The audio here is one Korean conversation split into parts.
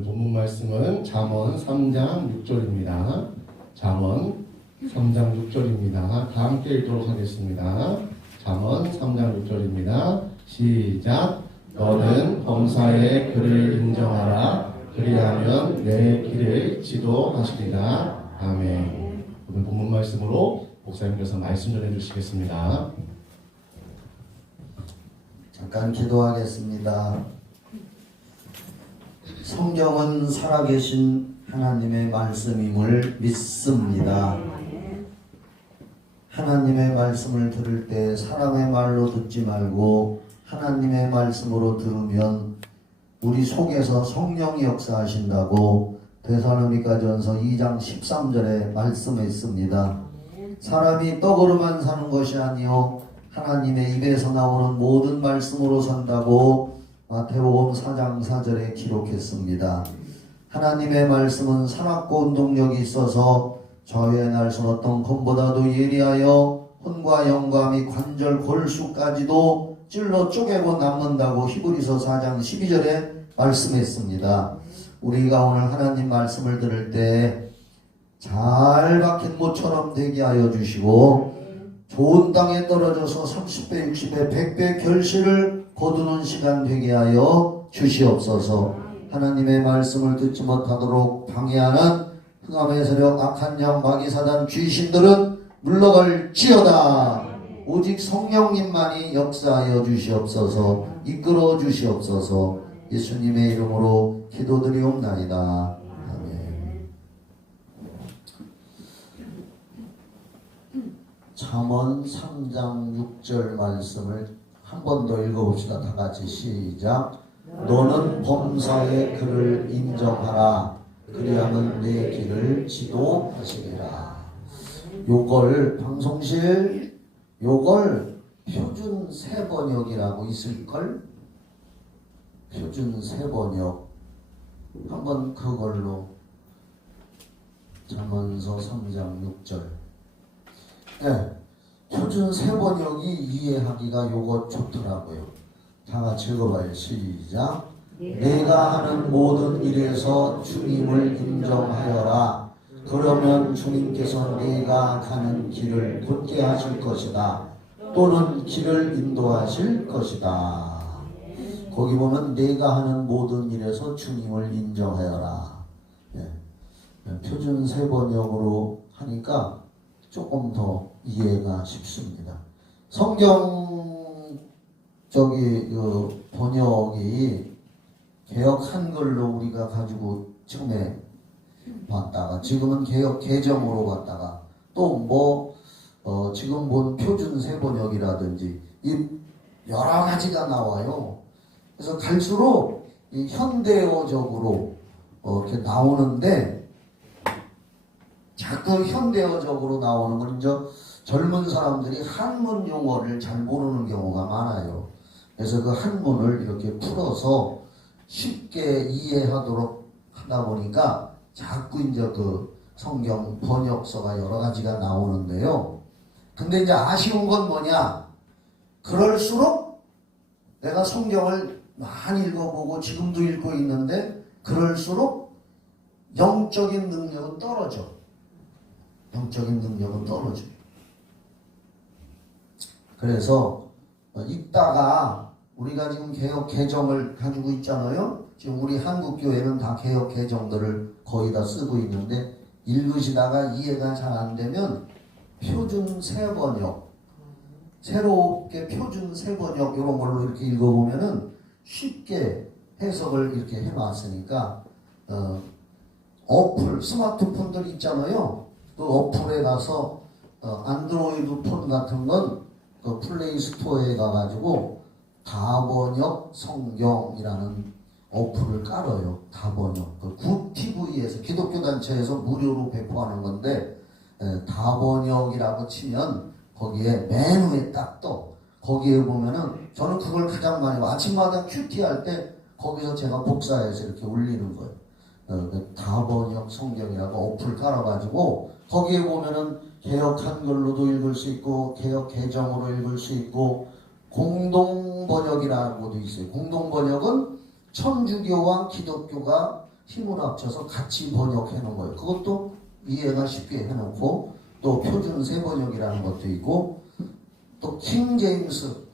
오늘 본문 말씀은 잠언 3장 6절입니다. 잠언 3장 6절입니다. 다 함께 읽도록 하겠습니다. 잠언 3장 6절입니다. 시작. 너는 범사의 그를 인정하라. 그리하면 내 길을 지도하시리라. 아멘. 오늘 본문 말씀으로 목사님께서 말씀 전해 주시겠습니다. 잠깐 기도하겠습니다. 성경은 살아계신 하나님의 말씀임을 믿습니다. 하나님의 말씀을 들을 때 사람의 말로 듣지 말고 하나님의 말씀으로 들으면 우리 속에서 성령이 역사하신다고 데살로니가전서 2장 13절에 말씀했습니다. 사람이 떡으로만 사는 것이 아니요 하나님의 입에서 나오는 모든 말씀으로 산다고 마태복음 4장 4절에 기록했습니다. 하나님의 말씀은 살았고 운동력이 있어서 저의 날선 어떤 검보다도 예리하여 혼과 영과 및 관절 골수까지도 찔러 쪼개고 남는다고 히브리서 4장 12절에 말씀했습니다. 우리가 오늘 하나님 말씀을 들을 때 잘 박힌 모처럼 되게 하여 주시고 좋은 땅에 떨어져서 30배, 60배, 100배 결실을 거두는 시간 되게 하여 주시옵소서. 하나님의 말씀을 듣지 못하도록 방해하는 흑암의 세력, 악한 양, 마귀사단, 귀신들은 물러갈지어다. 오직 성령님만이 역사하여 주시옵소서. 이끌어 주시옵소서. 예수님의 이름으로 기도드리옵나이다. 잠언 3장 6절 말씀을 한 번 더 읽어봅시다. 다 같이 시작. 너는 범사의 그를 인정하라. 그리하면 내 길을 지도하시리라. 요걸 방송실 요걸 표준 세번역이라고 있을걸? 표준 세번역 한번 그걸로 잠언서 3장 6절 네, 표준 세번역이 이해하기가 요거 좋더라고요. 다 같이 읽어봐요. 시작. 내가 하는 모든 일에서 주님을 인정하여라. 그러면 주님께서 내가 가는 길을 곧게 하실 것이다. 또는 길을 인도하실 것이다. 거기 보면 내가 하는 모든 일에서 주님을 인정하여라. 네. 표준 세번역으로 하니까 조금 더 이해가 쉽습니다. 성경 번역이 개역 한글로 우리가 가지고 처음에 봤다가 지금은 개역 개정으로 봤다가 또 지금 본 표준 세번역이라든지 이 여러 가지가 나와요. 그래서 갈수록 이 현대어적으로 이렇게 나오는데 자꾸 현대어적으로 나오는 건 이제 젊은 사람들이 한문 용어를 잘 모르는 경우가 많아요. 그래서 그 한문을 이렇게 풀어서 쉽게 이해하도록 하다 보니까 자꾸 이제 그 성경 번역서가 여러 가지가 나오는데요. 근데 이제 아쉬운 건 뭐냐? 그럴수록 내가 성경을 많이 읽어보고 지금도 읽고 있는데 그럴수록 영적인 능력은 떨어져. 영적인 능력은 떨어져요. 그래서 읽다가 우리가 지금 개역 개정을 가지고 있잖아요. 지금 우리 한국교회는 다 개역 개정들을 거의 다 쓰고 있는데 읽으시다가 이해가 잘 안 되면 표준 세번역, 새롭게 표준 세번역 이런 걸로 이렇게 읽어보면은 쉽게 해석을 이렇게 해놨으니까 어플, 스마트폰들 있잖아요. 그 어플에 가서 안드로이드 폰 같은 건 그 플레이 스토어에 가가지고 다번역 성경이라는 어플을 깔아요. 다번역. 그 굿TV에서 기독교 단체에서 무료로 배포하는 건데 다번역이라고 치면 거기에 메뉴에 딱 떠. 거기에 보면은 저는 그걸 가장 많이 아침마다 큐티 할 때 거기서 제가 복사해서 이렇게 올리는 거예요. 다번역 성경이라고 어플 깔아가지고 거기에 보면은 개역 한글로도 읽을 수 있고 개역 개정으로 읽을 수 있고 공동번역이라고도 있어요. 공동번역은 천주교와 기독교가 힘을 합쳐서 같이 번역해 놓은 거예요. 그것도 이해가 쉽게 해놓고 또 표준 세번역이라는 것도 있고 또 킹제임스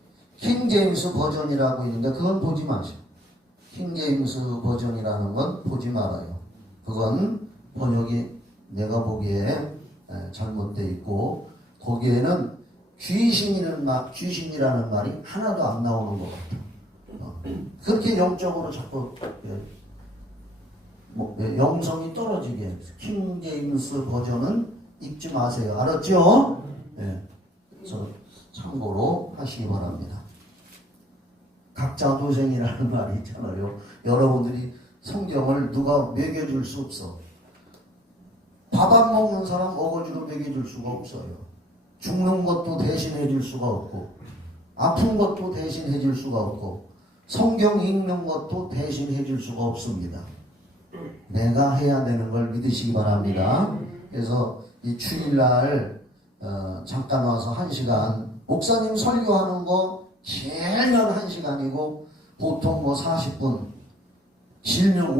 버전이라고 있는데 그건 보지 마세요. 킹제임스 버전이라는 건 보지 말아요. 그건 번역이 내가 보기에 잘못되어 있고 거기에는 귀신이라는 말이 하나도 안 나오는 것 같아요. 그렇게 영적으로 자꾸 영성이 떨어지게 해서 킹제임스 버전은 읽지 마세요. 알았죠? 그래서 참고로 하시기 바랍니다. 각자 도생이라는 말이 있잖아요. 여러분들이 성경을 누가 먹여줄 수 없어. 밥 안 먹는 사람 어거지로 먹여줄 수가 없어요. 죽는 것도 대신해 줄 수가 없고 아픈 것도 대신해 줄 수가 없고 성경 읽는 것도 대신해 줄 수가 없습니다. 내가 해야 되는 걸 믿으시기 바랍니다. 그래서 이 주일날 잠깐 와서 1시간 목사님 설교하는 거 길면 1시간이고 보통 뭐 40분 길면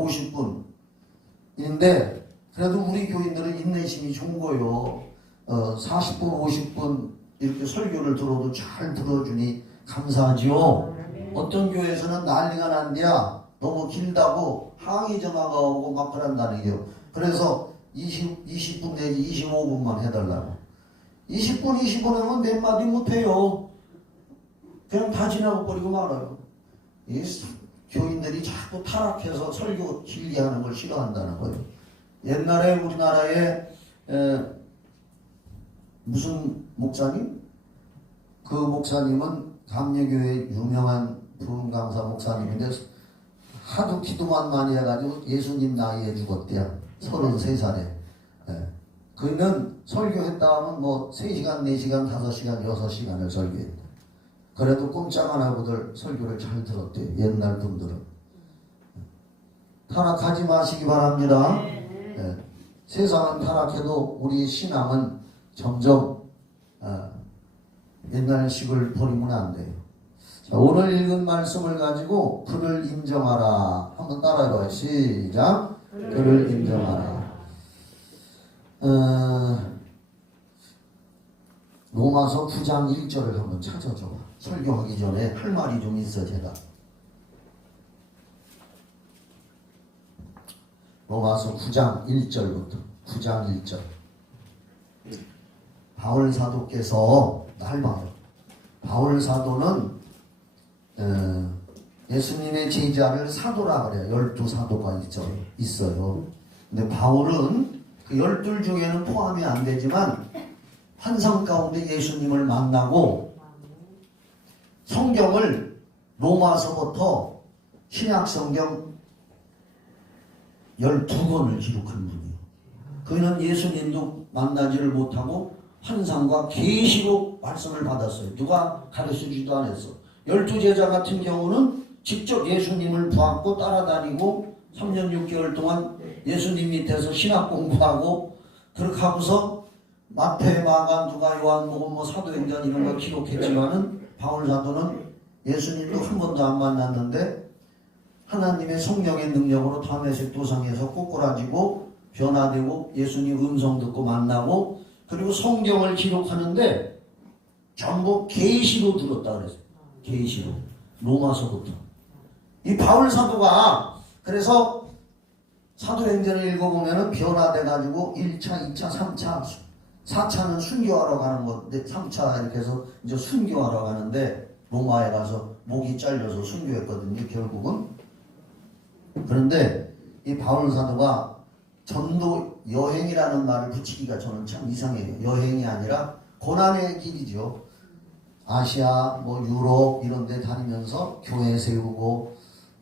50분인데 그래도 우리 교인들은 인내심이 좋은 거요. 40분 50분 이렇게 설교를 들어도 잘 들어주니 감사하지요. 어떤 교회에서는 난리가 난대야. 너무 길다고 항의 전화가 오고 막 그런다는 게요. 그래서 20분 내지 25분만 해달라고. 20분 25분이면 몇 마디 못해요. 그냥 다 지나고 버리고 말아요. 이 교인들이 자꾸 타락해서 설교 길게 하는 걸 싫어한다는 거예요. 옛날에 우리나라에 무슨 목사님? 그 목사님은 감리교회 유명한 부흥 강사 목사님인데 하도 기도만 많이 해가지고 예수님 나이에 죽었대요. 33살에. 그는 설교했다 하면 뭐 3시간, 4시간, 5시간, 6시간을 설교했대. 그래도 꼼짝 안 하고들 설교를 잘 들었대요. 옛날 분들은. 타락하지 마시기 바랍니다. 세상은 타락해도 우리 신앙은 점점 옛날식을 버리면 안 돼요. 자, 오늘 읽은 말씀을 가지고 그를 인정하라. 한번 따라해봐요. 시작. 그를 인정하라. 로마서 9장 1절을 한번 찾아줘. 설교하기 전에 할 말이 좀 있어 제가. 로마서 9장 1절부터 9장 1절. 바울 사도께서 짧아요. 바울 사도는 예수님의 제자를 사도라 그래요. 12사도가 있어요. 근데 바울은 그 12 중에는 포함이 안 되지만 환상 가운데 예수님을 만나고 성경을 로마서부터 신약성경 12권을 기록한 분이에요. 그는 예수님도 만나지를 못하고 환상과 계시로 말씀을 받았어요. 누가 가르쳐주지도 않았어. 12제자 같은 경우는 직접 예수님을 보았고 따라다니고 3년 6개월 동안 예수님 밑에서 신학 공부하고 그렇게 하고서 마태, 마가, 누가, 요한복음, 뭐 사도행전 이런 거 기록했지만은 바울 사도는 예수님도 한 번도 안 만났는데 하나님의 성령의 능력으로 다메섹 도상에서 꼬꾸라지고 변화되고 예수님 음성 듣고 만나고 그리고 성경을 기록하는데 전부 계시로 들었다 그랬어요. 계시로. 로마서부터. 이 바울 사도가 그래서 사도행전을 읽어보면은 변화돼가지고 1차, 2차, 3차, 4차는 순교하러 가는 건데 3차 이렇게 해서 이제 순교하러 가는데 로마에 가서 목이 잘려서 순교했거든요. 결국은. 그런데 이 바울 사도가 전도 여행이라는 말을 붙이기가 저는 참 이상해요. 여행이 아니라 고난의 길이죠. 아시아, 뭐 유럽 이런 데 다니면서 교회 세우고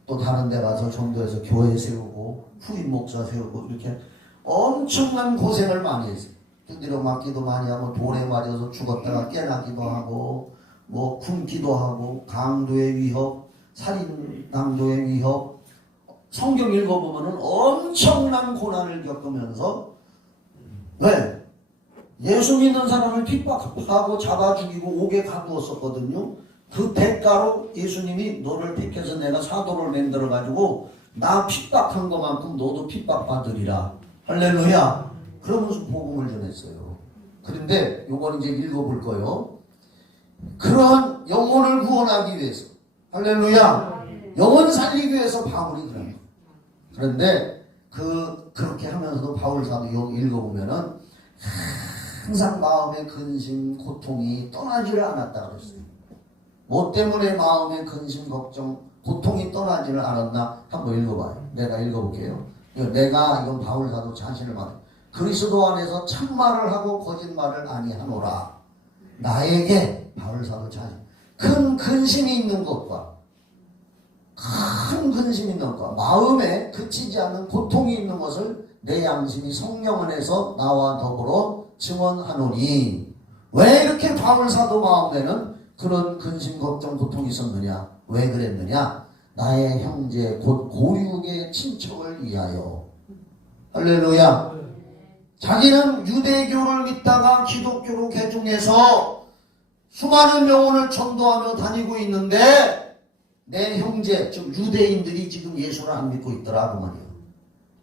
또 다른 데 가서 전도해서 교회 세우고 후임 목사 세우고 이렇게 엄청난 고생을 많이 했어요. 두드려 맞기도 많이 하고 돌에 맞아서 죽었다가 깨나기도 하고 뭐 굶기도 하고 강도의 위협, 살인 강도의 위협 성경 읽어보면은 엄청난 고난을 겪으면서 왜? 예수 믿는 사람을 핍박하고 잡아 죽이고 옥에 가두었었거든요. 그 대가로 예수님이 너를 택해서 내가 사도를 만들어 가지고 나 핍박한 것만큼 너도 핍박받으리라. 할렐루야. 그러면서 복음을 전했어요. 그런데 요건 이제 읽어볼 거예요. 그런 영혼을 구원하기 위해서, 할렐루야, 영혼 살리기 위해서 바울이 그런 거예요. 그런데 그렇게 하면서도 바울 사도 여기 읽어보면은 항상 마음의 근심, 고통이 떠나지를 않았다 그랬어요. 뭐 때문에 마음의 근심, 걱정, 고통이 떠나지를 않았나? 한번 읽어봐요. 내가 읽어볼게요. 이건 바울 사도 자신을 말해. 그리스도 안에서 참말을 하고 거짓말을 아니하노라. 나에게 바울 사도 자신 큰 근심이 있는 것과 큰 근심이 있는 것과 마음에 그치지 않는 고통이 있는 것을 내 양심이 성령 안에서 나와 더불어 증언하노니. 왜 이렇게 바울 사도 마음에는 그런 근심, 걱정, 고통이 있었느냐? 왜 그랬느냐? 나의 형제 곧 고륙의 친척을 위하여. 할렐루야. 자기는 유대교를 믿다가 기독교로 개종해서 수많은 영혼을 전도하며 다니고 있는데 내 형제, 즉 유대인들이 지금 예수를 안 믿고 있더라 그 말이에요.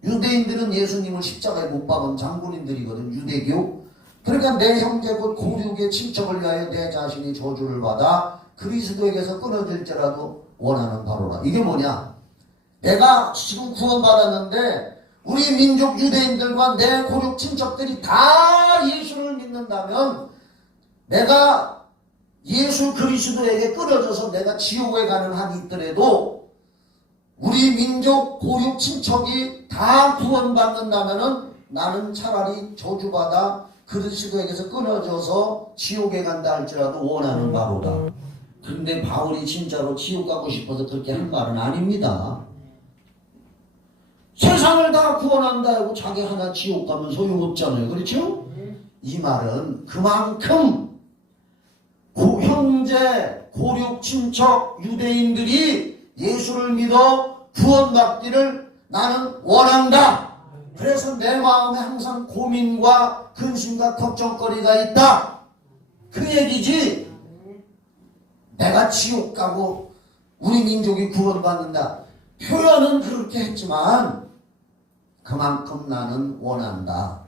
유대인들은 예수님을 십자가에 못 박은 장군인들이거든, 유대교. 그러니까 내 형제 곧 고륙의 친척을 위하여 내 자신이 저주를 받아 그리스도에게서 끊어질지라도 원하는 바로라. 이게 뭐냐? 내가 지금 구원받았는데 우리 민족 유대인들과 내 고륙 친척들이 다 예수를 믿는다면 내가 예수 그리스도에게 끊어져서 내가 지옥에 가는 한이 있더라도 우리 민족 고륙 친척이 다 구원받는다면은 나는 차라리 저주받아 그리스도에게서 끊어져서 지옥에 간다 할지라도 원하는 바로다. 근데 바울이 진짜로 지옥 가고 싶어서 그렇게 한 말은 아닙니다. 세상을 다 구원한다 하고 자기 하나 지옥 가면 소용없잖아요. 그렇죠? 이 말은 그만큼 형제, 고륙, 친척, 유대인들이 예수를 믿어 구원받기를 나는 원한다. 그래서 내 마음에 항상 고민과 근심과 걱정거리가 있다. 그 얘기지. 내가 지옥 가고 우리 민족이 구원받는다. 표현은 그렇게 했지만 그만큼 나는 원한다.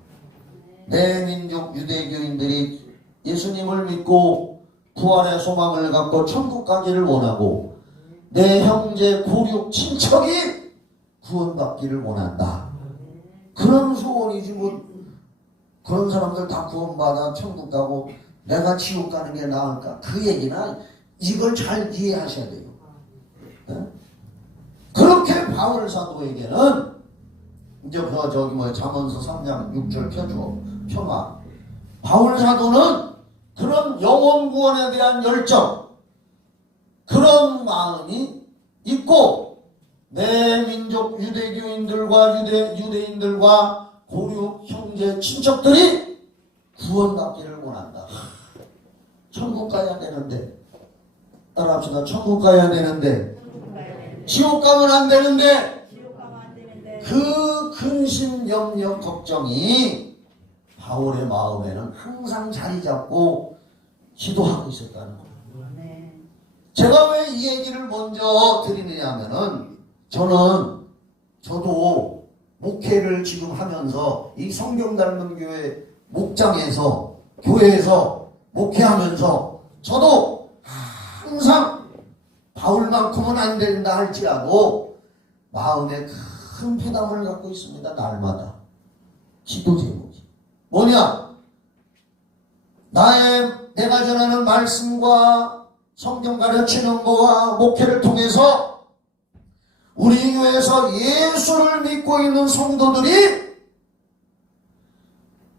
내 민족 유대교인들이 예수님을 믿고 부활의 소망을 갖고 천국 가기를 원하고 내 형제 고륙 친척이 구원받기를 원한다. 그런 소원이지 뭐 그런 사람들 다 구원받아 천국 가고 내가 지옥 가는 게 나을까? 그 얘기는 이걸 잘 이해하셔야 돼요. 네? 그렇게 바울 사도에게는 이제 잠언서 3장 6절 펴봐. 바울 사도는 그런 영혼 구원에 대한 열정, 그런 마음이 있고 내 민족 유대교인들과 유대인들과 고륙 형제 친척들이 구원받기를 원한다. 천국 가야 되는데, 따라합시다. 천국 가야 되는데 지옥 가면 안 되는데 그 근심, 염려, 걱정이 바울의 마음에는 항상 자리 잡고 기도하고 있었다는 거예요. 제가 왜 이 얘기를 먼저 드리느냐 하면은 저도 목회를 지금 하면서 이 성경 닮은 교회 목장에서 교회에서 목회하면서 저도 항상 바울만큼은 안 된다 할지라도 마음에 큰 부담을 갖고 있습니다. 날마다. 기도 제목이 뭐냐? 내가 전하는 말씀과 성경 가르치는 거와 목회를 통해서 우리 교회에서 예수를 믿고 있는 성도들이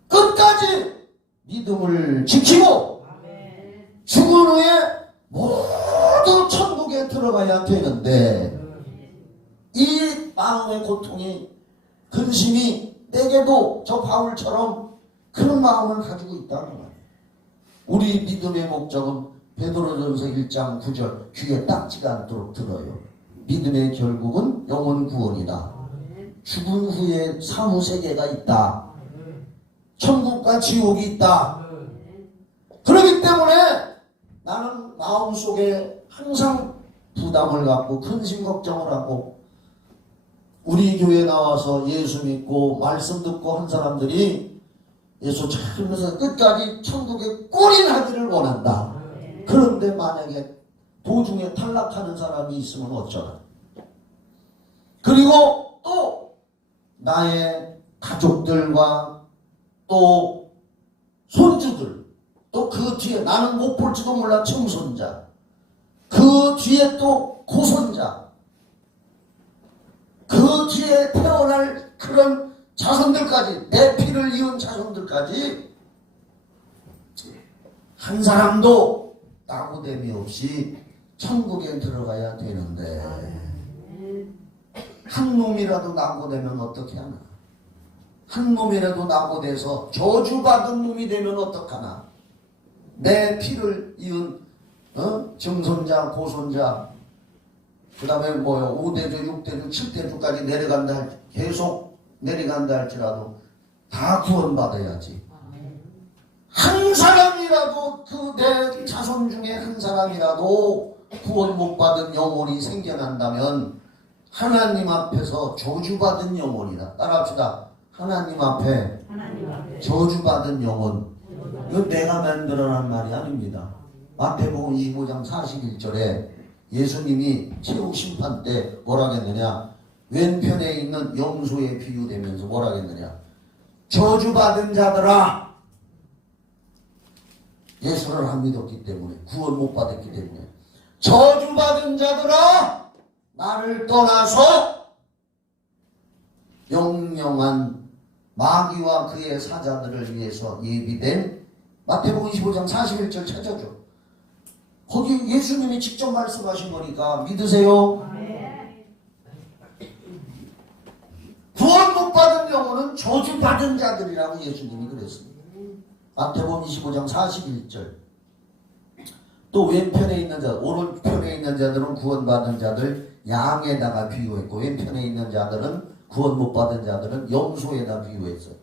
끝까지 믿음을 지키고 죽은 후에 모두 천국에 들어가야 되는데 이 마음의 고통이, 근심이 내게도 저 바울처럼 그런 마음을 가지고 있다는 말이에요. 우리 믿음의 목적은 베드로전서 1장 9절 귀에 딱지가 않도록 들어요. 믿음의 결국은 영혼 구원이다. 죽은 후에 사후세계가 있다. 천국과 지옥이 있다. 그렇기 때문에 나는 마음속에 항상 부담을 갖고 근심 걱정을 하고 우리 교회 나와서 예수 믿고 말씀 듣고 한 사람들이 예수 찾으면서 끝까지 천국에 꼴인하기를 원한다. 그런데 만약에 도중에 탈락하는 사람이 있으면 어쩌나. 그리고 또 나의 가족들과 또 손주들, 또 그 뒤에 나는 못 볼지도 몰라 청손자, 그 뒤에 또 고손자, 그 뒤에 태어날 그런 자손들까지, 내 피를 이은 자손들까지 한 사람도 낙오됨이 없이 천국에 들어가야 되는데 한 놈이라도 낙오되면 어떻게 하나? 한 놈이라도 낙오돼서 저주받은 놈이 되면 어떡하나? 내 피를 이은 증손자, 고손자, 그 다음에 뭐요 5대주, 6대주, 7대주까지 내려간다, 계속 내려간다 할지라도 다 구원받아야지. 한 사람이라도 그 내 자손 중에 한 사람이라도 구원 못 받은 영혼이 생겨난다면 하나님 앞에서 저주받은 영혼이다. 따라합시다. 하나님 앞에 저주받은 영혼. 이거 내가 만들어낸 말이 아닙니다. 마태복음 25장 41절에 예수님이 최후 심판 때 뭐라 했느냐? 왼편에 있는 염소에 비유되면서 뭐라 했느냐? 저주받은 자들아, 예수를 안 믿었기 때문에, 구원 못 받았기 때문에, 저주받은 자들아, 나를 떠나서 영영한 마귀와 그의 사자들을 위해서 예비된 마태복음 25장 41절 찾아줘. 거기 예수님이 직접 말씀하신 거니까 믿으세요. 구원 못 받은 영혼은 저주받은 자들이라고 예수님이 그랬습니다. 마태복음 25장 41절. 또 왼편에 있는 자, 오른편에 있는 자들은 구원받은 자들 양에다가 비유했고, 왼편에 있는 자들은 구원 못 받은 자들은 염소에다 비유했어요.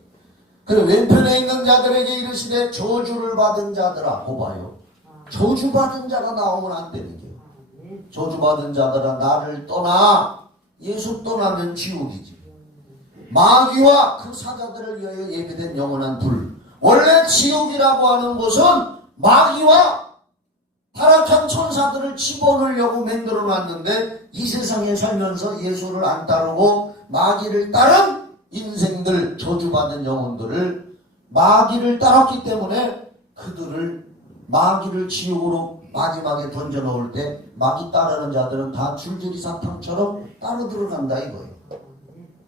그리고 왼편에 있는 자들에게 이르시되 저주를 받은 자들아, 보봐요. 저주받은 자가 나오면 안 되는 게요. 저주받은 자들아, 나를 떠나. 예수 떠나면 지옥이지. 마귀와 그 사자들을 위하여 예비된 영원한 불. 원래 지옥이라고 하는 것은 마귀와 타락한 천사들을 집어넣으려고 만들어 놨는데, 이 세상에 살면서 예수를 안 따르고 마귀를 따른 인생들, 저주받은 영혼들을 마귀를 따랐기 때문에 그들을 마귀를 지옥으로 마지막에 던져 넣을 때 마귀 따르는 자들은 다 줄줄이 사탕처럼 따로 들어간다 이거예요.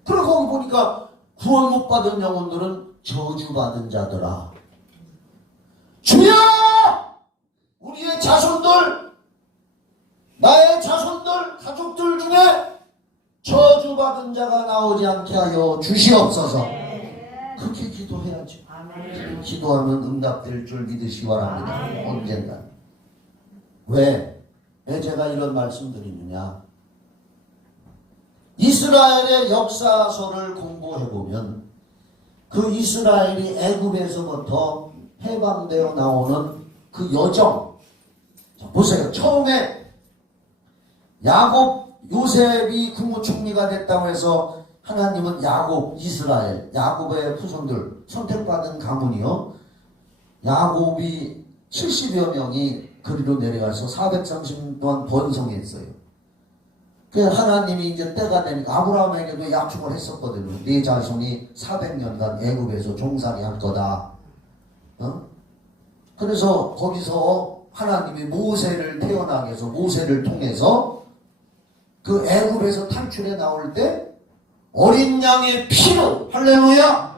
그리고 거기 보니까 구원 못 받은 영혼들은 저주받은 자들아, 주여 우리의 자손들, 나의 자손들, 가족들 중에 저주받은 자가 나오지 않게 하여 주시옵소서. 그렇게 기도해야지. 기도하면 응답될 줄 믿으시기 바랍니다. 언젠가. 왜 제가 이런 말씀 드리느냐? 이스라엘의 역사서를 공부해보면 그 이스라엘이 애굽에서부터 해방되어 나오는 그 여정. 자, 보세요. 처음에 요셉이 국무총리가 됐다고 해서 하나님은 이스라엘, 야곱의 후손들, 선택받은 가문이요. 야곱이 70여 명이 그리로 내려가서 430년 동안 번성했어요. 그래서 하나님이 이제 때가 되니까 아브라함에게도 약속을 했었거든요. 네 자손이 400년간 애굽에서 종살이 할 거다. 그래서 거기서 하나님이 모세를 태어나게 해서 모세를 통해서 그 애굽에서 탈출해 나올 때 어린 양의 피로, 할렐루야!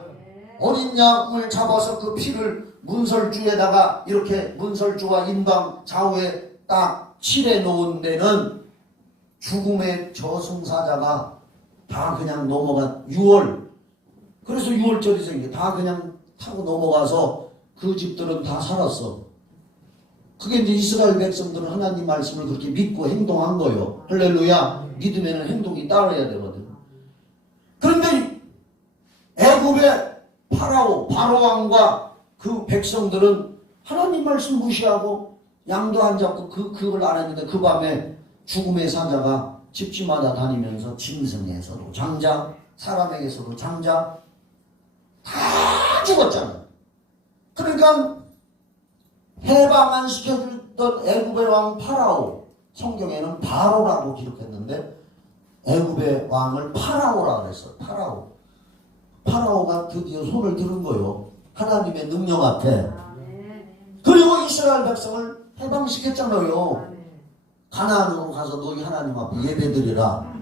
어린 양을 잡아서 그 피를 문설주에다가 이렇게 문설주와 인방 좌우에 딱 칠해 놓은 데는 죽음의 저승사자가 다 그냥 넘어간 6월. 그래서 6월절이 생겨. 다 그냥 타고 넘어가서 그 집들은 다 살았어. 그게 이제 이스라엘 백성들은 하나님 말씀을 그렇게 믿고 행동한 거예요. 할렐루야. 믿으면 행동이 따라야 되거든. 그런데 애굽의 바로왕과 그 백성들은 하나님 말씀 무시하고 양도 안 잡고 그걸 안 했는데 그 밤에 죽음의 사자가 집집마다 다니면서 짐승에서도 장자, 사람에게서도 장자 다 죽었잖아요. 그러니까 해방 안 시켜주던 애굽의 왕 파라오, 성경에는 바로라고 기록했는데 애굽의 왕을 파라오라 그랬어요. 파라오가 드디어 손을 들은 거예요. 하나님의 능력 앞에. 그리고 이스라엘 백성을 해방시켰잖아요. 가나안으로 가서 너희 하나님 앞에 예배드리라.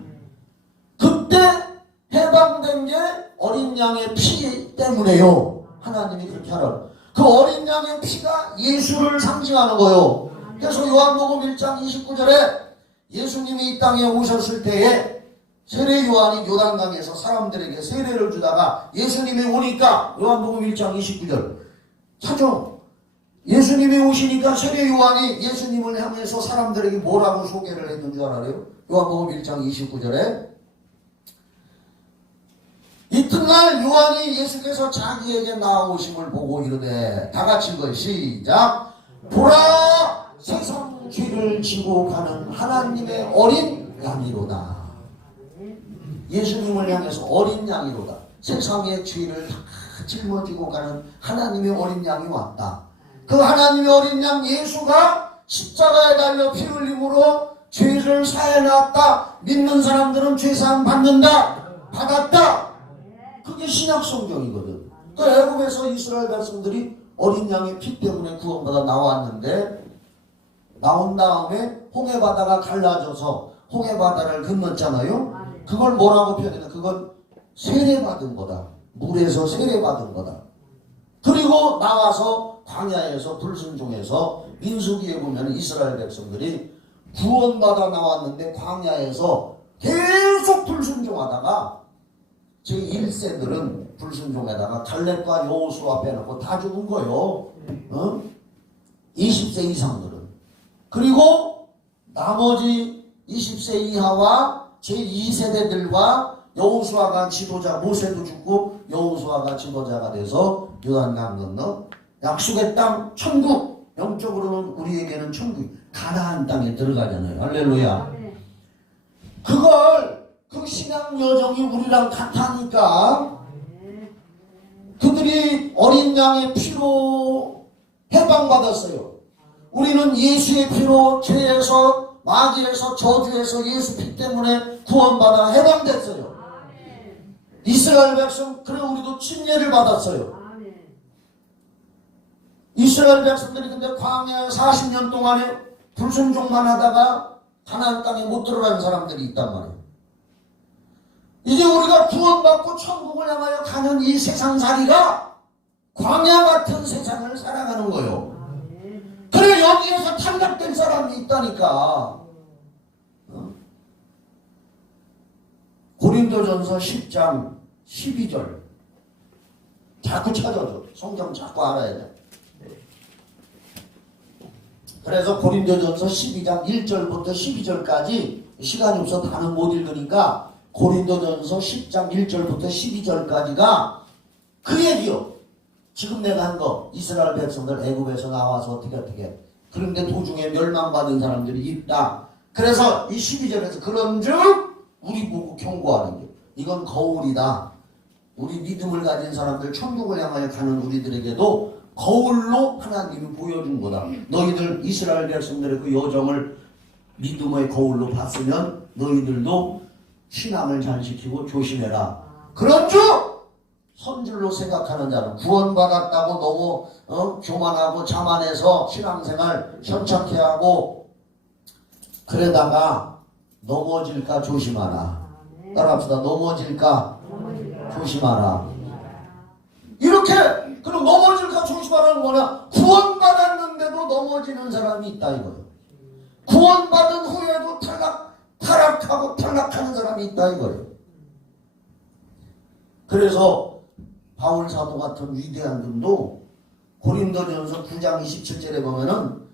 그때 해방된 게 어린 양의 피 때문에요. 하나님이 그렇게 하라고. 그 어린 양의 피가 예수를 상징하는 거예요. 그래서 요한복음 1장 29절에 예수님이 이 땅에 오셨을 때에 세례 요한이 요단강에서 사람들에게 세례를 주다가 예수님이 오니까 요한복음 1장 29절 찾죠. 예수님이 오시니까 세례 요한이 예수님을 향해서 사람들에게 뭐라고 소개를 했는 줄 알아요? 요한복음 1장 29절에 이튿날 요한이 예수께서 자기에게 나오심을 보고 이르되 다 같이 읽어요. 시작. 보라 세상 죄를 지고 가는 하나님의 어린 양이로다. 예수님을 향해서 어린 양이로다. 세상의 죄를 다 짊어지고 가는 하나님의 어린 양이 왔다. 그 하나님의 어린 양 예수가 십자가에 달려 피 흘림으로 죄를 사해놨다. 믿는 사람들은 죄사함 받는다. 받았다. 그게 신약 성경이거든. 그 애굽에서 이스라엘 백성들이 어린 양의 피 때문에 구원받아 나왔는데 나온 다음에 홍해바다가 갈라져서 홍해바다를 건넜잖아요. 그걸 뭐라고 표현해요? 그건 세례받은 거다. 물에서 세례받은 거다. 그리고 나와서 광야에서 불순종해서 민수기에 보면 이스라엘 백성들이 구원받아 나왔는데 광야에서 계속 불순종하다가 제1세들은 불순종에다가 갈렙과 여호수아 빼놓고 다 죽은 거예요. 20세 이상들은. 그리고 나머지 20세 이하와 제2세대들과 여호수아가 지도자, 모세도 죽고 여호수아가 지도자가 돼서 요단강 건너 약속의 땅 천국, 영적으로는 우리에게는 천국, 가나안 땅에 들어가잖아요. 할렐루야. 그걸 그 신앙 여정이 우리랑 같다니까. 그들이 어린 양의 피로 해방받았어요. 우리는 예수의 피로 죄에서 마귀에서 저주에서 예수 피 때문에 구원받아 해방됐어요. 이스라엘 백성, 그래 우리도 침례를 받았어요. 이스라엘 백성들이 근데 광야 40년 동안에 불순종만 하다가 가나안 땅에 못 들어가는 사람들이 있단 말이에요. 이제 우리가 구원받고 천국을 향하여 가는 이 세상살이가 광야 같은 세상을 살아가는 거예요. 그래 여기에서 탈락된 사람이 있다니까. 고린도전서 10장 12절 자꾸 찾아줘. 성경 자꾸 알아야 돼. 그래서 고린도전서 12장 1절부터 12절까지 시간이 없어 다는 못 읽으니까 고린도전서 10장 1절부터 12절까지가 그 얘기요. 지금 내가 한 거 이스라엘 백성들 애굽에서 나와서 어떻게 그런데 도중에 멸망받은 사람들이 있다. 그래서 이 12절에서 그런즉 우리 보고 경고하는 게 이건 거울이다. 우리 믿음을 가진 사람들 천국을 향하여 가는 우리들에게도 거울로 하나님이 보여준 거다. 너희들 이스라엘 백성들의 그 여정을 믿음의 거울로 봤으면 너희들도 신앙을 잘 지키고 조심해라. 그런즉 선줄로 생각하는 자는 구원받았다고 너무 교만하고 자만해서 신앙생활 현착해 하고 그러다가 넘어질까 조심하라. 따라합시다. 넘어질까 조심하라. 이렇게 그럼 넘어질까 조심하라는 거냐? 구원받았는데도 넘어지는 사람이 있다 이거예요. 구원받은 후에도 타락하고 탈락하는 사람이 있다 이거예요. 그래서 바울 사도 같은 위대한 분도 고린도전서 9장 27절에 보면은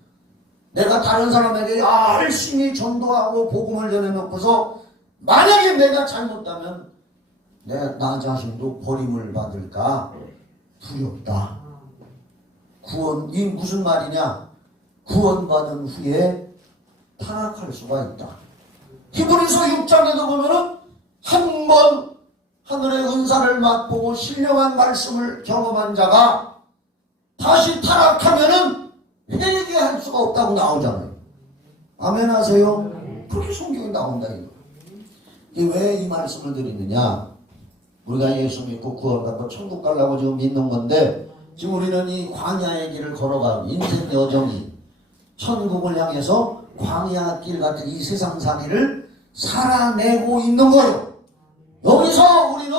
내가 다른 사람에게 열심히 전도하고 복음을 전해놓고서 만약에 내가 잘못하면 나 자신도 버림을 받을까 두렵다. 이 무슨 말이냐? 구원받은 후에 타락할 수가 있다. 히브리서 6장에도 보면은 한 번 하늘의 은사를 맛보고 신령한 말씀을 경험한 자가 다시 타락하면은 회개할 수가 없다고 나오잖아요. 아멘 하세요? 그렇게 성경에 나온다 이거. 이게 왜 이 말씀을 드리느냐? 우리가 예수 믿고 구원받고 천국 가려고 지금 믿는 건데, 지금 우리는 이 광야의 길을 걸어가는 인생 여정이 천국을 향해서 광야길 같은 이 세상살이를 살아내고 있는 거예요. 여기서 우리는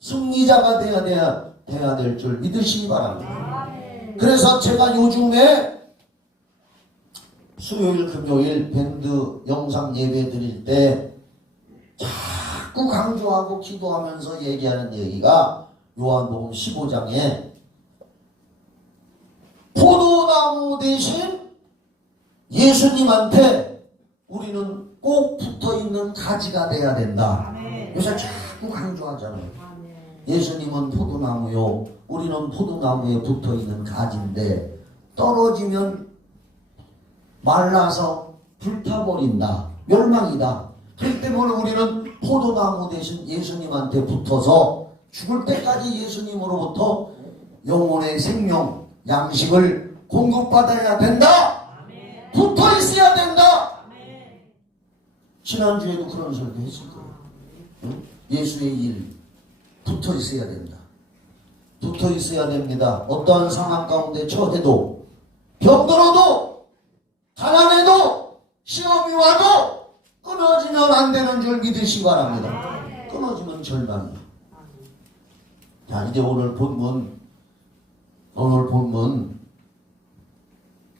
승리자가 돼야 될 줄 믿으시기 바랍니다. 그래서 제가 요즘에 수요일 금요일 밴드 영상 예배 드릴 때 자꾸 강조하고 기도하면서 얘기하는 얘기가 요한복음 15장에 포도나무 대신 예수님한테 우리는 꼭 붙어있는 가지가 돼야 된다. 요새 자꾸 강조하잖아요. 예수님은 포도나무요, 우리는 포도나무에 붙어있는 가지인데 떨어지면 말라서 불타버린다, 멸망이다. 그렇기 때문에 우리는 포도나무 대신 예수님한테 붙어서 죽을 때까지 예수님으로부터 영혼의 생명, 양식을 공급받아야 된다. 붙어 있어야 된다. 지난주에도 그런 설교 했을 거예요. 응? 예수의 일 붙어 있어야 된다. 붙어 있어야 됩니다. 어떠한 상황 가운데 처해도, 병들어도, 가난해도, 시험이 와도 끊어지면 안 되는 줄 믿으시기 바랍니다. 끊어지면 절망이에요. 자, 이제 오늘 본문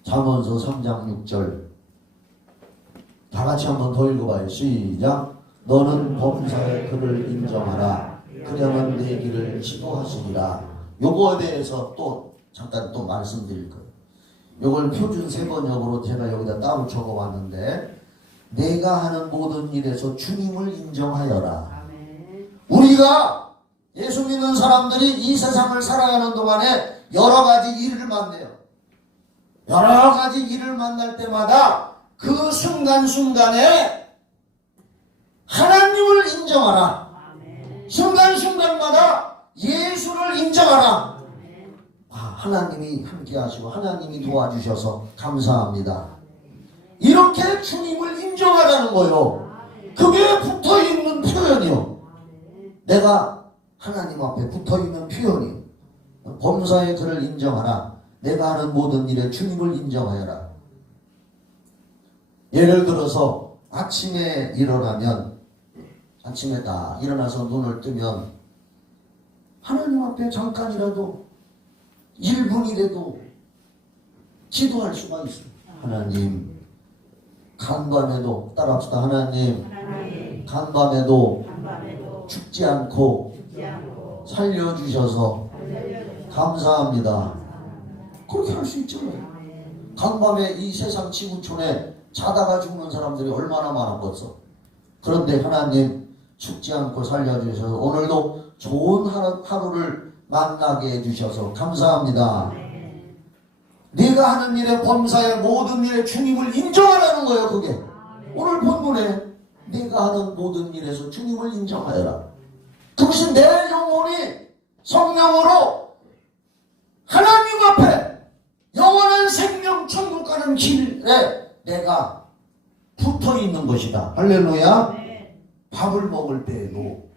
잠언서 3장 6절 다 같이 한번 더 읽어봐요. 시작. 너는 범사의 그를 인정하라. 그러면 내 길을 지도하시리라. 요거에 대해서 또 잠깐 또 말씀드릴 거예요. 요걸 표준 세번역으로 제가 여기다 따로 적어왔는데, 내가 하는 모든 일에서 주님을 인정하여라. 우리가 예수 믿는 사람들이 이 세상을 살아가는 동안에 여러 가지 일을 만나요. 여러 가지 일을 만날 때마다 그 순간순간에 하나님을 인정하라. 순간순간마다 예수를 인정하라. 하나님이 함께 하시고 하나님이 도와주셔서 감사합니다. 이렇게 주님을 인정하라는 거예요. 그게 붙어있는 표현이요. 내가 하나님 앞에 붙어있는 표현이, 범사의 그를 인정하라. 내가 하는 모든 일에 주님을 인정하여라. 예를 들어서 아침에 일어나면, 아침에 딱 일어나서 눈을 뜨면 하나님 앞에 잠깐이라도 1분이라도 기도할 수가 있어요. 하나님, 간밤에도 따라합시다. 하나님, 간밤에도 죽지 않고 살려주셔서 감사합니다. 그렇게 할 수 있잖아요. 간밤에 이 세상 지구촌에 자다가 죽는 사람들이 얼마나 많았겠어. 그런데 하나님 죽지 않고 살려주셔서 오늘도 좋은 하루를 만나게 해주셔서 감사합니다. 네가 하는 일에, 범사의 모든 일에 주님을 인정하라는 거예요. 그게 오늘 본문에 네가 하는 모든 일에서 주님을 인정하여라. 그것이 내 영혼이 성령으로 하나님 앞에 영원한 생명 천국 가는 길에 내가 붙어있는 것이다. 할렐루야. 밥을 먹을 때에도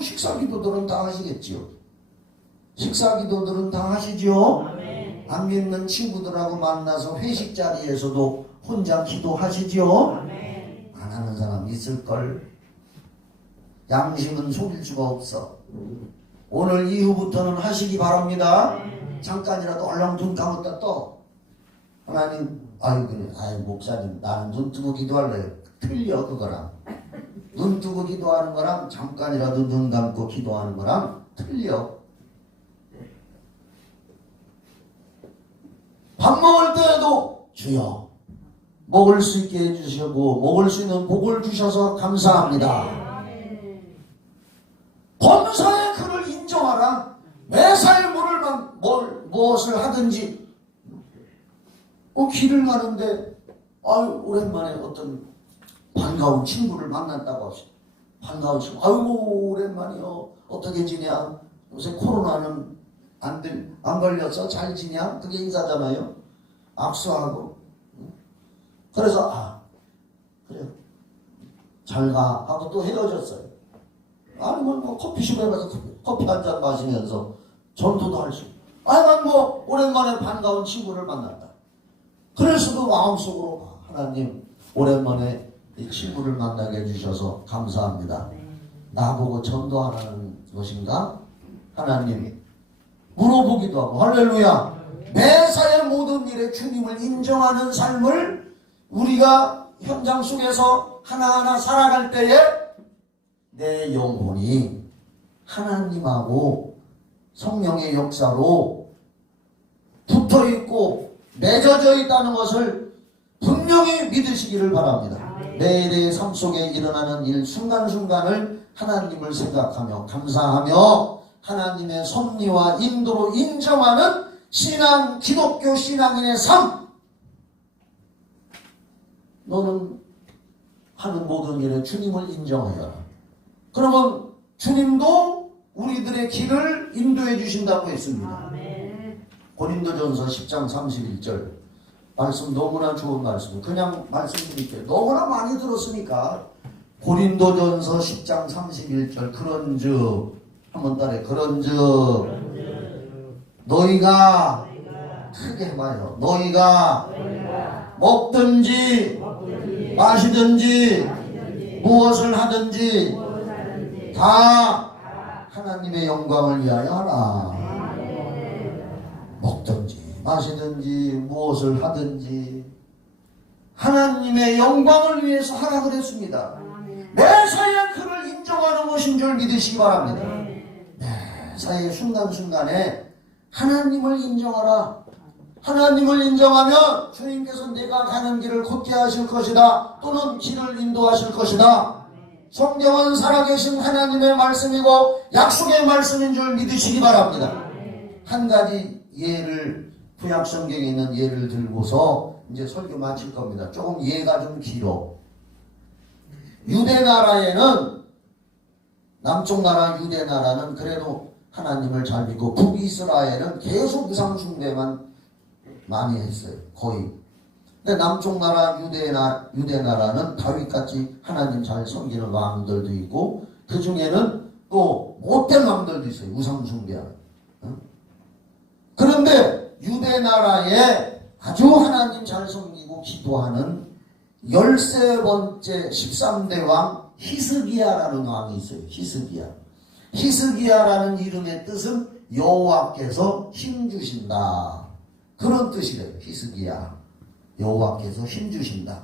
식사기도들은 다 하시겠지요. 식사기도들은 다 하시죠. 안 믿는 친구들하고 만나서 회식 자리에서도 혼자 기도하시죠. 안 하는 사람 있을걸. 양심은 속일 수가 없어. 오늘 이후부터는 하시기 바랍니다. 잠깐이라도 얼렁 눈 감았다 또 하나님, 아유 목사님, 나는 눈 뜨고 기도할래요. 틀려. 그거랑 눈 뜨고 기도하는 거랑 잠깐이라도 눈 감고 기도하는 거랑 틀려. 밥 먹을 때에도 주여 먹을 수 있게 해주시고 먹을 수 있는 복을 주셔서 감사합니다. 범사의 그를 인정하라. 매사에 무엇을 하든지, 길을 가는데 아유 오랜만에 어떤 반가운 친구를 만났다고 합시다. 반가운 친구. 아이고 오랜만이요. 어떻게 지냐? 요새 코로나는 안 걸렸어? 잘 지냐? 그게 인사잖아요. 악수하고. 그래서 그래요. 잘 가 하고 또 헤어졌어요. 아니면 뭐 커피숍에 가서 커피 한 잔 마시면서 전도도 할 수 있고. 아니면 뭐 오랜만에 반가운 친구를 만났다. 그래서 그 마음속으로 하나님 오랜만에 이 친구를 만나게 해주셔서 감사합니다. 나보고 전도하라는 것인가? 하나님 물어보기도 하고. 할렐루야. 매사의 모든 일에 주님을 인정하는 삶을 우리가 현장 속에서 하나하나 살아갈 때에 내 영혼이 하나님하고 성령의 역사로 붙어있고 맺어져 있다는 것을 분명히 믿으시기를 바랍니다. 매일의 삶 속에 일어나는 일 순간순간을 하나님을 생각하며 감사하며 하나님의 섭리와 인도로 인정하는 신앙, 기독교 신앙인의 삶. 너는 하는 모든 일에 주님을 인정하여라. 그러면 주님도 우리들의 길을 인도해 주신다고 했습니다. 고린도전서 10장 31절 말씀 너무나 좋은 말씀. 그냥 말씀드릴게요. 너무나 많이 들었으니까. 고린도전서 10장 31절 그런즉 한번 따라해. 그런즉 너희가 크게 해봐요. 너희가 먹든지 마시든지 무엇을 하든지 다 하나님의 영광을 위하여 하라. 먹든지 마시든지 무엇을 하든지 하나님의 영광을 위해서 하라 그랬습니다. 매사에 그를 인정하는 것인 줄 믿으시기 바랍니다. 매사의 순간순간에 하나님을 인정하라. 하나님을 인정하면 주님께서 내가 가는 길을 곧게 하실 것이다. 또는 길을 인도하실 것이다. 성경은 살아계신 하나님의 말씀이고 약속의 말씀인 줄 믿으시기 바랍니다. 한 가지 예를 구약성경에 있는 예를 들고서 이제 설교 마칠 겁니다. 조금 예가 좀 길어. 유대나라에는 남쪽 나라 유대나라는 그래도 하나님을 잘 믿고 북이스라엘은 계속 우상숭배만 많이 했어요. 거의. 근데 남쪽 나라 유대나라는 다윗같이 하나님 잘 섬기는 왕들도 있고 그 중에는 또 못된 왕들도 있어요. 우상숭배하는. 그런데 유대나라에 아주 하나님 잘 섬기고 기도하는 13번째 13대 왕 히스기야라는 왕이 있어요. 히스기야. 히스기야라는 이름의 뜻은 여호와께서 힘주신다. 그런 뜻이래요. 히스기야. 여호와께서 힘주신다.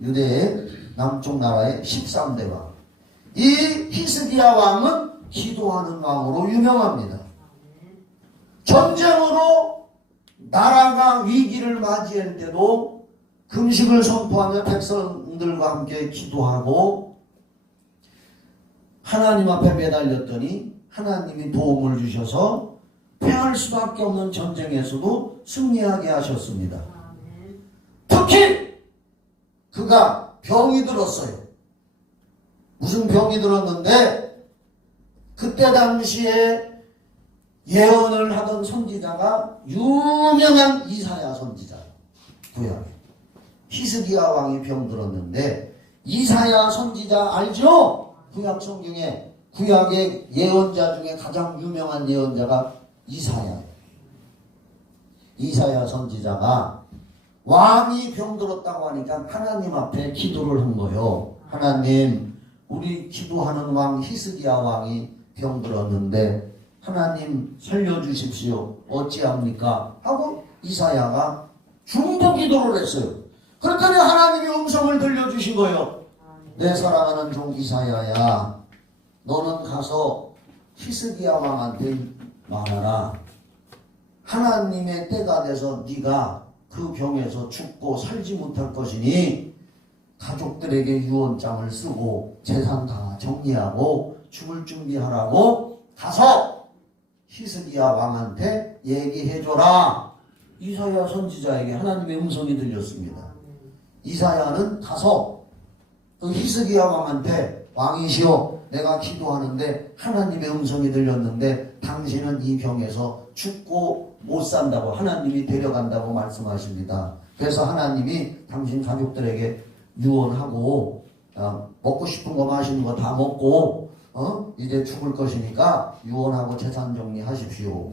유대의 남쪽 나라의 13대 왕. 이 히스기야 왕은 기도하는 왕으로 유명합니다. 전쟁으로 나라가 위기를 맞이할 때도 금식을 선포하며 백성들과 함께 기도하고 하나님 앞에 매달렸더니 하나님이 도움을 주셔서 패할 수밖에 없는 전쟁에서도 승리하게 하셨습니다. 특히 그가 병이 들었어요. 무슨 병이 들었는데 그때 당시에 예언을 하던 선지자가 유명한 이사야 선지자. 구약에 히스기야 왕이 병들었는데 이사야 선지자 알죠? 구약 성경에 구약의 예언자 중에 가장 유명한 예언자가 이사야. 이사야 선지자가 왕이 병들었다고 하니까 하나님 앞에 기도를 한 거예요. 하나님, 우리 기도하는 왕 히스기야 왕이 병들었는데 하나님 살려주십시오. 어찌합니까? 하고 이사야가 중보 기도를 했어요. 그랬더니 하나님이 음성을 들려주신 거예요. 내 사랑하는 종 이사야야, 너는 가서 히스기야 왕한테 말하라. 하나님의 때가 돼서 네가 그 병에서 죽고 살지 못할 것이니 가족들에게 유언장을 쓰고 재산 다 정리하고 죽을 준비하라고 가서 히스기야 왕한테 얘기해줘라. 이사야 선지자에게 하나님의 음성이 들렸습니다. 이사야는 가서 그 히스기야 왕한테 왕이시여 내가 기도하는데 하나님의 음성이 들렸는데 당신은 이 병에서 죽고 못 산다고 하나님이 데려간다고 말씀하십니다. 그래서 하나님이 당신 가족들에게 유언하고 먹고 싶은 거 마시는 거 다 먹고 이제 죽을 것이니까 유언하고 재산 정리하십시오.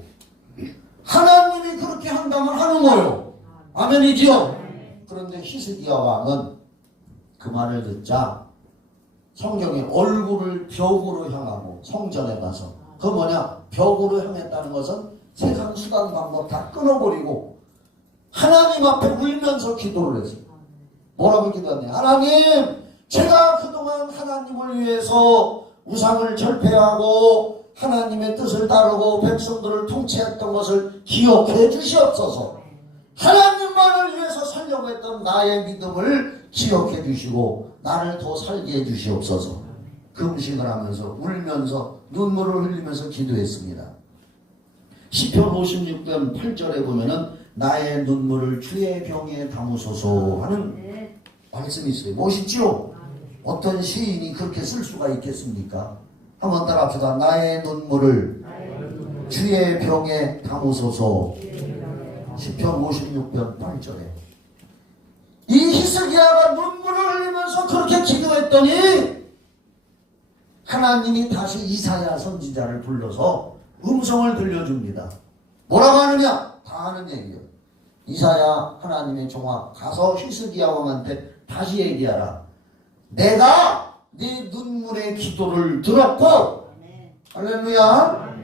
하나님이 그렇게 한다면 하는 거요. 아멘이지요. 그런데 히스기야 왕은 그 말을 듣자 성경에 얼굴을 벽으로 향하고 성전에 가서 그 뭐냐 벽으로 향했다는 것은 세상 수단 방법 다 끊어버리고 하나님 앞에 울면서 기도를 했어요. 뭐라고 기도했냐? 하나님, 제가 그동안 하나님을 위해서 우상을 절폐하고 하나님의 뜻을 따르고 백성들을 통치했던 것을 기억해 주시옵소서. 하나님만을 위해서 살려고 했던 나의 믿음을 기억해 주시고 나를 더 살게 해 주시옵소서. 금식을 하면서 울면서 눈물을 흘리면서 기도했습니다. 시편 56편 8절에 보면은 나의 눈물을 주의 병에 담으소서 하는 말씀이 있어요. 멋있죠? 어떤 시인이 그렇게 쓸 수가 있겠습니까? 한번 따라합시다. 나의 눈물을 주의 병에 담으소서. 시편 56편 8절에 이 히스기야가 눈물을 흘리면서 그렇게 기도했더니 하나님이 다시 이사야 선지자를 불러서 음성을 들려줍니다. 뭐라고 하느냐? 다 하는 얘기예요. 이사야 하나님의 종아 가서 히스기야 왕한테 다시 얘기하라. 내가 네 눈물의 기도를 들었고 할렐루야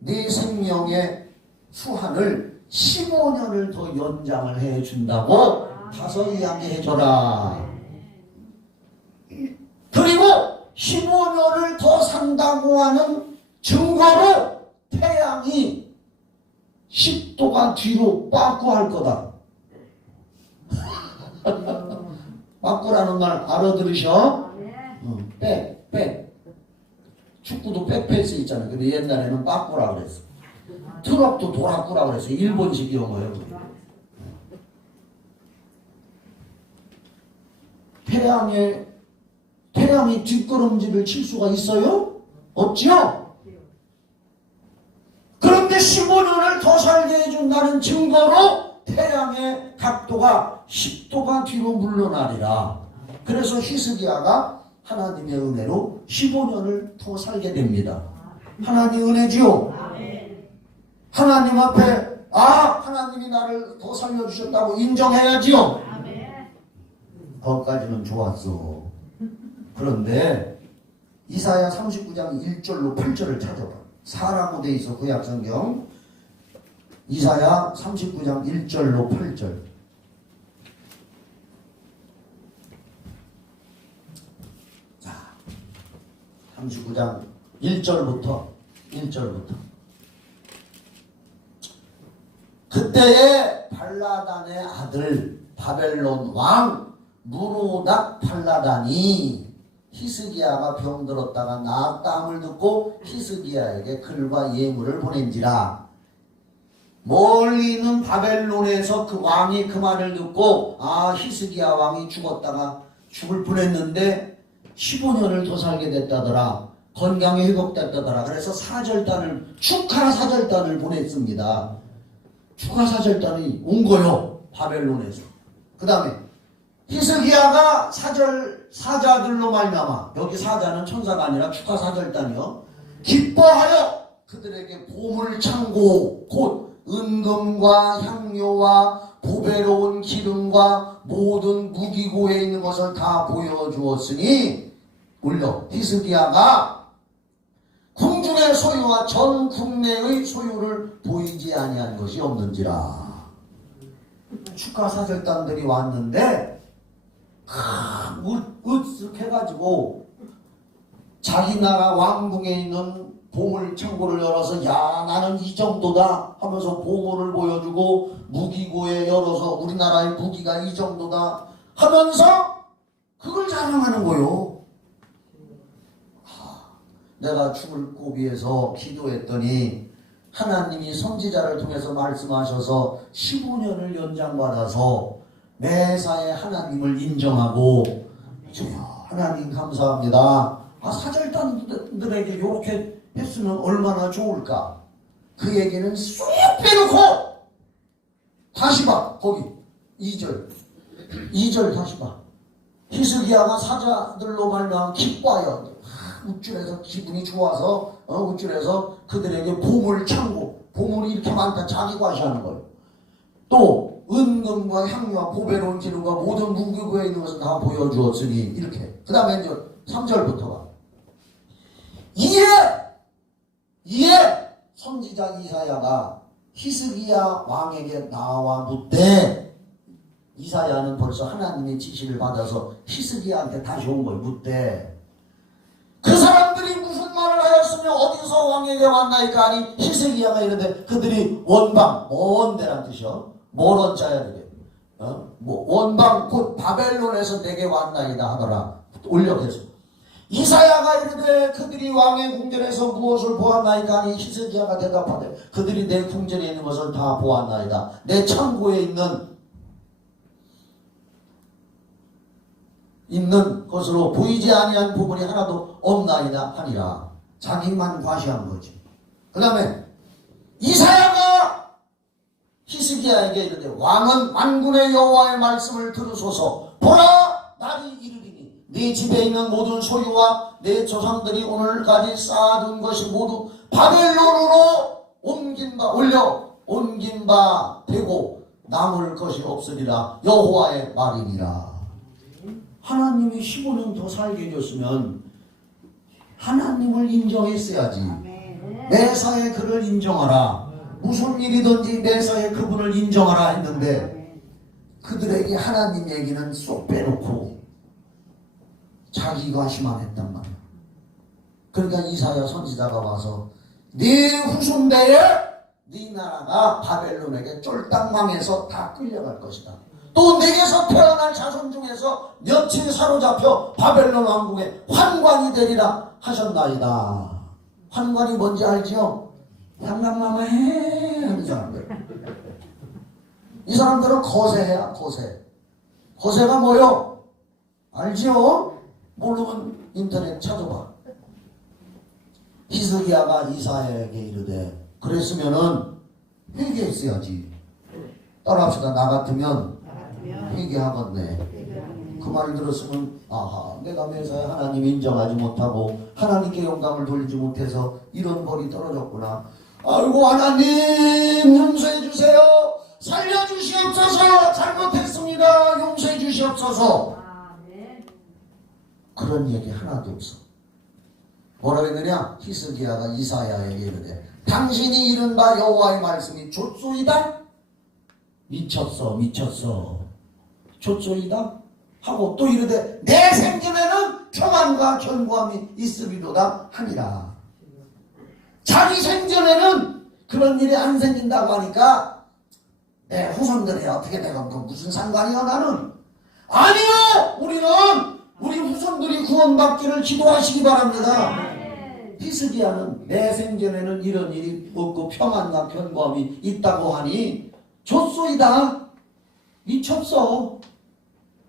네 생명의 수한을 15년을 더 연장을 해준다고 가서 이야기해줘라. 그리고 15년을 더 산다고 하는 증거로 태양이 10도가 뒤로 빠꾸할 거다. 빠꾸라는 말 알아들으셔? 백. 축구도 백패스 있잖아요. 근데 옛날에는 빠꾸라 그랬어. 트럭도 도라꾸라 그랬어. 일본식 용어예요. 태양이 뒷걸음질을 칠 수가 있어요? 없죠? 그런데 15년을 더 살게 해준다는 증거로 태양의 각도가 10도가 뒤로 물러나리라. 그래서 히스기야가 하나님의 은혜로 15년을 더 살게 됩니다. 하나님 은혜지요? 하나님 앞에 하나님이 나를 더 살려주셨다고 인정해야지요? 거기까지는 좋았어. 그런데 이사야 39장 1절로 8절을 찾아봐. 사라고 돼 있어. 구약성경 이사야 39장 1절로 8절. 자, 39장 1절부터 그때에 발라단의 아들 바벨론 왕 무로닥 발라단이 히스기야가 병들었다가 나았다함을 듣고 히스기야에게 글과 예물을 보낸지라. 멀리 있는 바벨론에서 그 왕이 그 말을 듣고 히스기야 왕이 죽었다가 죽을 뻔했는데 15년을 더 살게 됐다더라. 건강이 회복됐다더라. 그래서 축하 사절단을 보냈습니다. 축하 사절단이 온 거요. 바벨론에서. 그 다음에 히스기야가 사자들로 말미암아, 여기 사자는 천사가 아니라 축하 사절단이요, 기뻐하여 그들에게 보물 창고 곧 은금과 향료와 보배로운 기름과 모든 무기고에 있는 것을 다 보여주었으니 물론 히스기야가 궁중의 소유와 전 국내의 소유를 보이지 아니한 것이 없는지라. 축하 사절단들이 왔는데 으쓱해가지고 자기 나라 왕궁에 있는 보물 창고를 열어서 나는 이 정도다 하면서 보물을 보여주고 무기고에 열어서 우리나라의 무기가 이 정도다 하면서 그걸 자랑하는 거요. 내가 죽을 고비에서 기도했더니 하나님이 선지자를 통해서 말씀하셔서 15년을 연장받아서 매사에 하나님을 인정하고 주여 하나님 감사합니다. 사절단들에게 이렇게 했으면 얼마나 좋을까. 그 얘기는 쏙 빼놓고 다시 봐. 거기 2절 다시 봐. 히스기야가 사자들로 말미암아 기뻐하여 우쭐해서 기분이 좋아서 우쭐해서 그들에게 보물 창고, 보물이 이렇게 많다 자기 과시하는 거예요. 또 은금과 향유와 보배로운 기름과 모든 무기고에 있는 것을 다 보여주었으니 이렇게. 그 다음에 이제 3절부터 봐. 이에 선지자 이사야가 히스기야 왕에게 나와 묻되, 이사야는 벌써 하나님의 지시를 받아서 히스기야한테 다시 온 거예요. 묻되 그 사람들이 무슨 말을 하였으며 어디서 왕에게 왔나이까 하니 히스기야가 이르되 그들이 원방, 먼 데란 뜻이요. 멀은 자야 되게. 원방 곧 바벨론에서 내게 왔나이다 하더라. 올려서 이사야가 이르되 그들이 왕의 궁전에서 무엇을 보았나이까 하니 히스기야가 대답하되 그들이 내 궁전에 있는 것을 다 보았나이다. 내 창고에 있는 것으로 보이지 아니한 부분이 하나도 없나이다 하니라. 자기만 과시한 거지. 그 다음에 이사야가 히스기야에게 이르되 왕은 만군의 여호와의 말씀을 들으소서. 보라, 날이 이르리니 네 집에 있는 모든 소유와 내 조상들이 오늘까지 쌓아둔 것이 모두 바벨론으로 옮긴 바 되고 남을 것이 없으리라. 여호와의 말이니라. 하나님이 15년 더 살게 해줬으면 하나님을 인정했어야지. 매사에 그를 인정하라. 무슨 일이든지 매사에 그분을 인정하라 했는데 그들에게 하나님 얘기는 쏙 빼놓고 자기 과시만 했단 말이야. 그러니까 이사야 선지자가 와서 네 후손대에 네 나라가 바벨론에게 쫄딱 망해서 다 끌려갈 것이다. 또 내게서 태어날 자손 중에서 며칠 사로잡혀 바벨론 왕국의 환관이 되리라 하셨나이다. 환관이 뭔지 알지요? 향랑마마 해 하는 사람들. 이 사람들은 거세야. 거세가 뭐요? 알지요? 모르면 인터넷 찾아봐. 히스기야가 이사야에게 이르되 그랬으면은 회개했어야지. 따라합시다. 나 같으면 회개하겠네. 그 말을 들었으면 내가 매사에 하나님 인정하지 못하고 하나님께 영광을 돌리지 못해서 이런 벌이 떨어졌구나. 아이고 하나님 용서해 주세요. 살려주시옵소서. 잘못했습니다. 용서해 주시옵소서. 그런 얘기 하나도 없어. 뭐라고 했느냐? 히스기야가 이사야에게 이르되 당신이 이른 바 여호와의 말씀이 좇소이다. 미쳤어. 좇소이다 하고 또 이르되 내 생전에는 평안과 견고함이 있으리로다 하니라. 자기 생전에는 그런 일이 안 생긴다고 하니까 내 후손들이 어떻게 되건 그 무슨 상관이야 나는. 아니요, 우리는 우리 후손들이 구원받기를 기도하시기 바랍니다. 히스기야는 내 생전에는 이런 일이 없고 평안과 견고함이 있다고 하니 좇소이다. 미쳤어.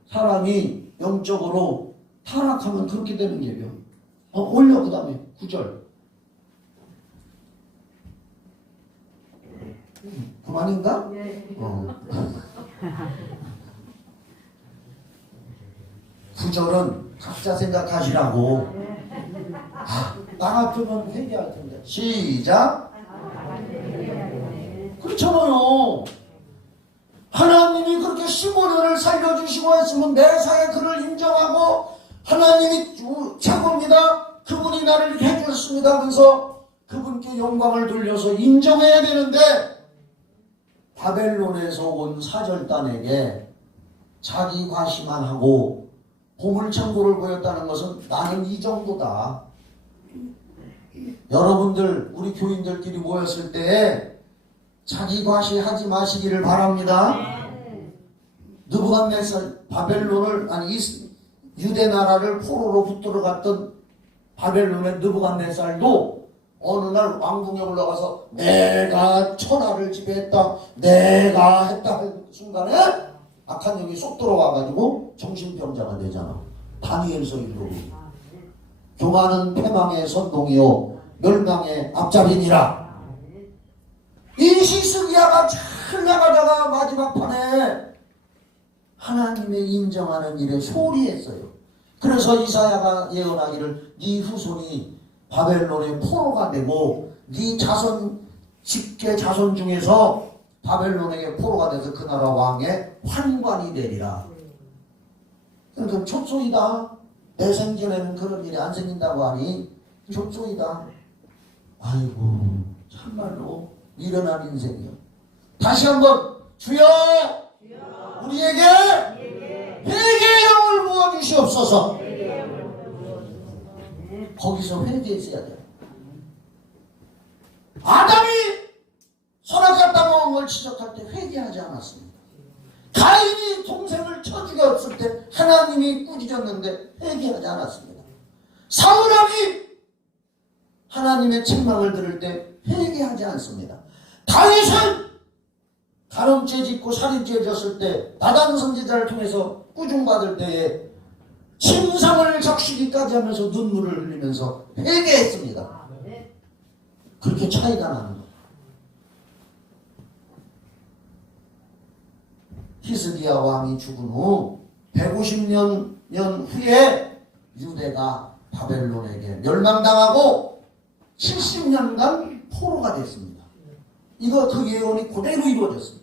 사람이 영적으로 타락하면 그렇게 되는 게요. 올려. 그 다음에 9절. 그만인가? 네. 9절은 각자 생각하시라고. 나 같으면 회개할 텐데. 시작. 그렇잖아요. 하나님이 그렇게 15년을 살려주시고 했으면 매사에 그를 인정하고 하나님이 최고입니다. 그분이 나를 이렇게 해주셨습니다 하면서 그분께 영광을 돌려서 인정해야 되는데 바벨론에서 온 사절단에게 자기 과시만 하고 보물창고를 보였다는 것은 나는 이 정도다. 여러분들 우리 교인들끼리 모였을 때 자기 과시하지 마시기를 바랍니다. 느부갓네살 바벨론을 유대 나라를 포로로 붙들어 갔던 바벨론의 느부갓네살도 어느 날 왕궁에 올라가서 내가 천하를 지배했다, 내가 했다 한 순간에 악한 영이 쏙 들어와가지고 정신병자가 되잖아. 다니엘서 일록이 교만은 패망의 선동이요 멸망의 앞잡이니라. 이 히스기야가 잘 나가다가 마지막 판에 하나님의 인정하는 일에 소리했어요. 그래서 이사야가 예언하기를 네 후손이 바벨론의 포로가 되고 네 자손 직계 자손 중에서 바벨론에게 포로가 돼서 그 나라 왕의 환관이 되리라. 그러니까 족소이다. 내 생전에는 그런 일이 안 생긴다고 하니 족소이다. 아이고 참말로 미련한 인생이요. 다시 한번 주여 우리에게 회개의 영을 부어주시옵소서. 거기서 회개했어야 돼요. 아담이 선악과 따먹은 걸 지적할 때 회개하지 않았습니다. 가인이 동생을 쳐 죽였을 때 하나님이 꾸짖었는데 회개하지 않았습니다. 사울왕이 하나님의 책망을 들을 때 회개하지 않습니다. 다윗은 가늠죄 짓고 살인죄 졌을 때 나단 선지자를 통해서 꾸중받을 때에 침상을 적시기까지 하면서 눈물을 흘리면서 회개했습니다. 그렇게 차이가 나는 거예요. 히스기야 왕이 죽은 후 150년 후에 유대가 바벨론에게 멸망당하고 70년간 포로가 됐습니다. 이거 그 예언이 그대로 이루어졌습니다.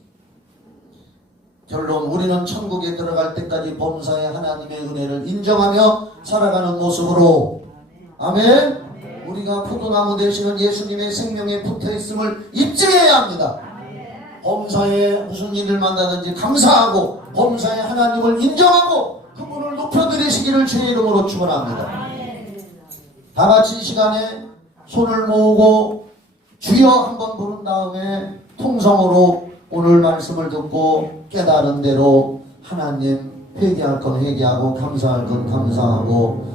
결론 우리는 천국에 들어갈 때까지 범사의 하나님의 은혜를 인정하며 살아가는 모습으로 아멘. 우리가 포도나무 되시는 예수님의 생명에 붙어있음을 입증해야 합니다. 범사에 무슨 일을 만나든지 감사하고 범사에 하나님을 인정하고 그분을 높여드리시기를 주의 이름으로 축원합니다. 다같이 이 시간에 손을 모으고 주여 한번 부른 다음에 통성으로 오늘 말씀을 듣고 깨달은 대로 하나님 회개할 건 회개하고 감사할 건 감사하고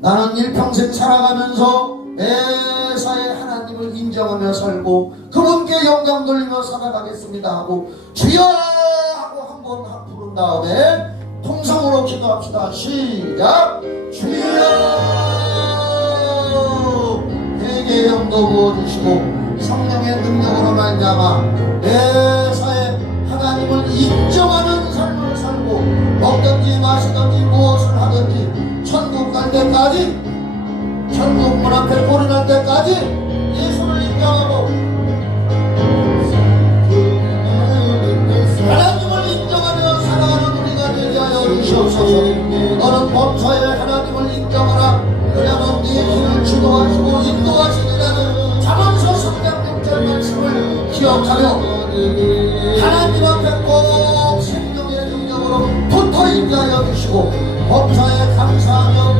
나는 일평생 살아가면서 매사에 하나님을 인정하며 살고 그분께 영광 돌리며 살아가겠습니다 하고 주여 하고 한번 부른 다음에 통성으로 기도합시다. 시작. 주여 회개의 영도 부어주시고 성령의 능력으로 말미암아 매사에 하나님을 인정하는 삶을 살고 먹든지 마시든지 무엇을 하든지 천국 갈 때까지 천국 문 앞에 꼬리 날 때까지 예수를 인정하고 하나님을 인정하며 살아가는 우리가 되게 하여 주시옵소서. 너는 범사에 하나님을 인정하라. 그러면 네 길을 주도하시고 인도하시리라는 잠언서 3장 6절 말씀을 기억하며 하나님 앞에 꼭 생명의 능력으로 붙어있게 하여 주시고 범사에 감사하며